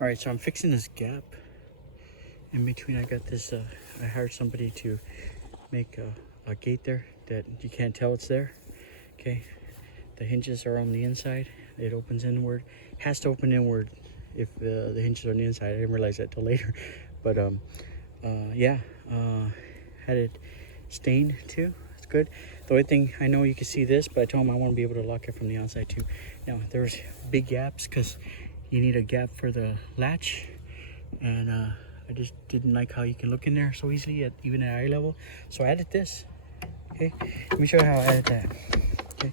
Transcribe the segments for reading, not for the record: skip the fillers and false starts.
All right, so I'm fixing this gap in between. I got this, I hired somebody to make a gate there that you can't tell it's there. Okay, the hinges are on the inside. It opens inward. Has to open inward if the hinges are on the inside. I didn't realize that till later. But yeah, had it stained too. It's good. The only thing, I know you can see this, but I told him I want to be able to lock it from the outside too. Now there's big gaps because you need a gap for the latch, and I just didn't like how you can look in there so easily at even at eye level. So I added this. Okay, let me show you how I added that. Okay,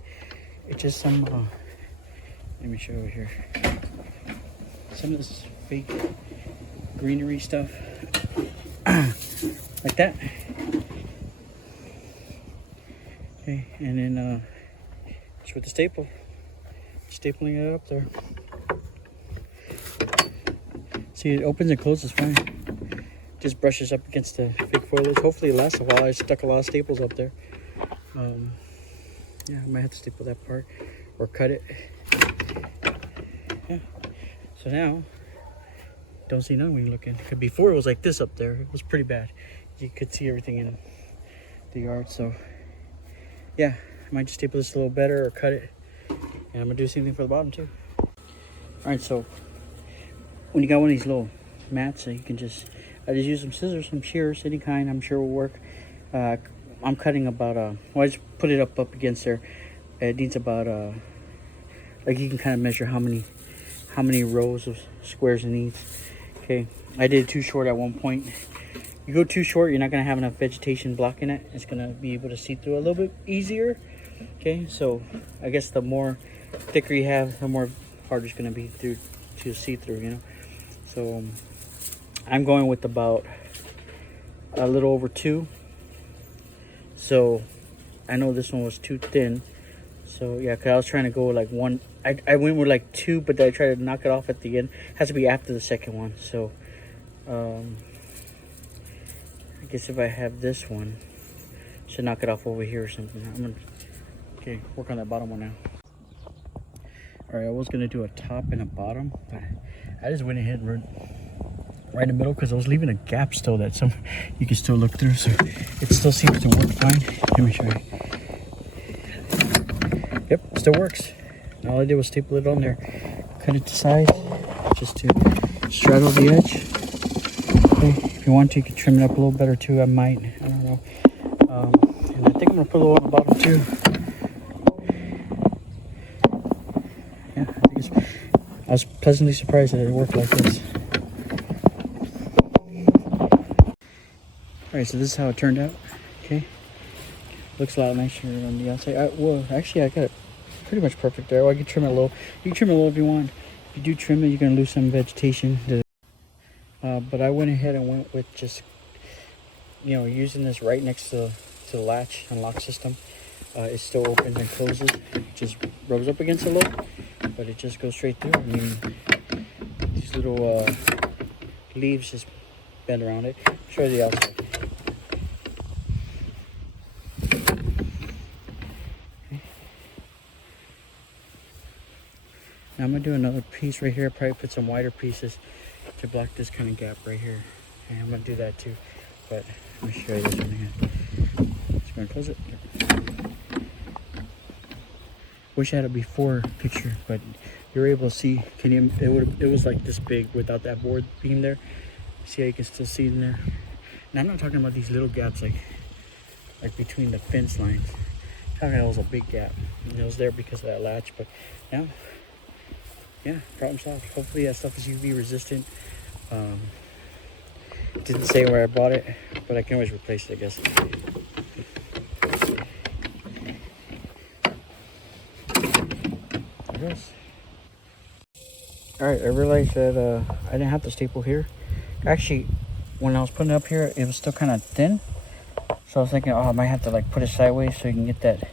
it's just some let me show you here, some of this fake greenery stuff like that. Okay, and then just with the staple, stapling it up there. See, it opens and closes fine. Just brushes up against the fake foliage. Hopefully it lasts a while. I stuck a lot of staples up there. Yeah, I might have to staple that part or cut it. Yeah. So now, don't see nothing when you look in. Because before it was like this up there. It was pretty bad. You could see everything in the yard. So yeah, I might just staple this a little better or cut it. And I'm gonna do the same thing for the bottom too. All right, so when you got one of these little mats, you can just, I just use some scissors, some shears, any kind, I'm sure will work. I'm cutting about, well, I just put it up against there. It needs about, like you can kind of measure how many rows of squares it needs. Okay, I did it too short at one point. You go too short, you're not gonna have enough vegetation blocking it. It's gonna be able to see through a little bit easier. Okay, so I guess the more thicker you have, the more harder it's gonna be to see through, you know. So I'm going with about a little over 2. So I know this one was too thin. So yeah, cause I was trying to go like 1. I went with like 2, but I tried to knock it off at the end. It has to be after the second one. So I guess if I have this one, should knock it off over here or something. I'm gonna work on that bottom one now. All right, I was gonna do a top and a bottom, but I just went ahead and right in the middle because I was leaving a gap still that you can still look through, so it still seems to work fine. Let me show you. Yep, still works. All I did was staple it on there, cut it to size just to straddle the edge. Okay, if you want to, you can trim it up a little better too. I might, I don't know. And I think I'm gonna put a little on the bottom too. Yeah, I was pleasantly surprised that it worked like this. Alright, so this is how it turned out. Okay, looks a lot nicer on the outside. Well, actually, I got it pretty much perfect there. Well, I can trim it a little. You can trim it a little if you want. If you do trim it, you're gonna lose some vegetation. But I went ahead and went with just, you know, using this right next to the latch and lock system. It still opens and closes. It just rubs up against a little, but it just goes straight through. I mean, these little leaves just bend around it. Show you the outside. Now I'm gonna do another piece right here. Probably put some wider pieces to block this kind of gap right here. And I'm gonna do that too. But let me show you this one here. Just gonna close it. Wish I had a before picture, but you're able to see. It was like this big without that board beam there. See how you can still see in there. And I'm not talking about these little gaps like between the fence lines. I'm talking about it was a big gap. And it was there because of that latch, but now, yeah, problem solved. Hopefully that stuff is UV resistant. Didn't say where I bought it, but I can always replace it, I guess. There it goes. All right, I realized that I didn't have to staple here. Actually, when I was putting it up here, it was still kind of thin. So I was thinking, oh, I might have to like put it sideways so you can get that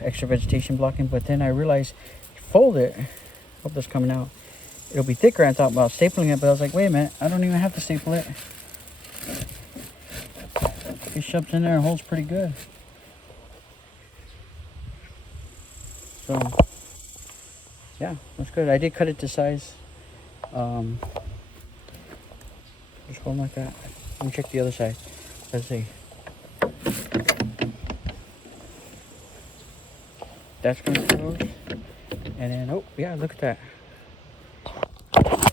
extra vegetation blocking. But then I realized, fold it. Hope that's coming out. It'll be thicker. I thought about stapling it, but I was like, wait a minute, I don't even have to staple it. It shoves in there and holds pretty good. So yeah, that's good. I did cut it to size. Just hold like that. Let me check the other side. Let's see. That's gonna close. And then, oh yeah, look at that.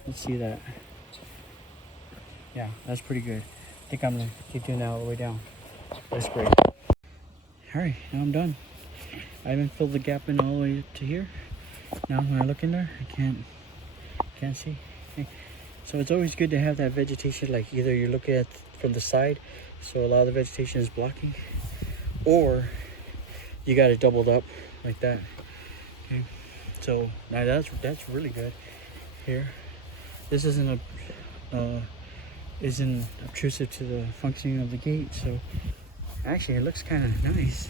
Let's see that. Yeah, that's pretty good. I think I'm gonna keep doing that all the way down. That's great. All right, now I'm done. I haven't filled the gap in all the way to here. Now when I look in there, I can't see. Okay. So it's always good to have that vegetation, like either you're looking at from the side, so a lot of the vegetation is blocking, or you got it doubled up like that. Okay. So now that's really good here. This isn't obtrusive to the functioning of the gate, so actually it looks kind of nice.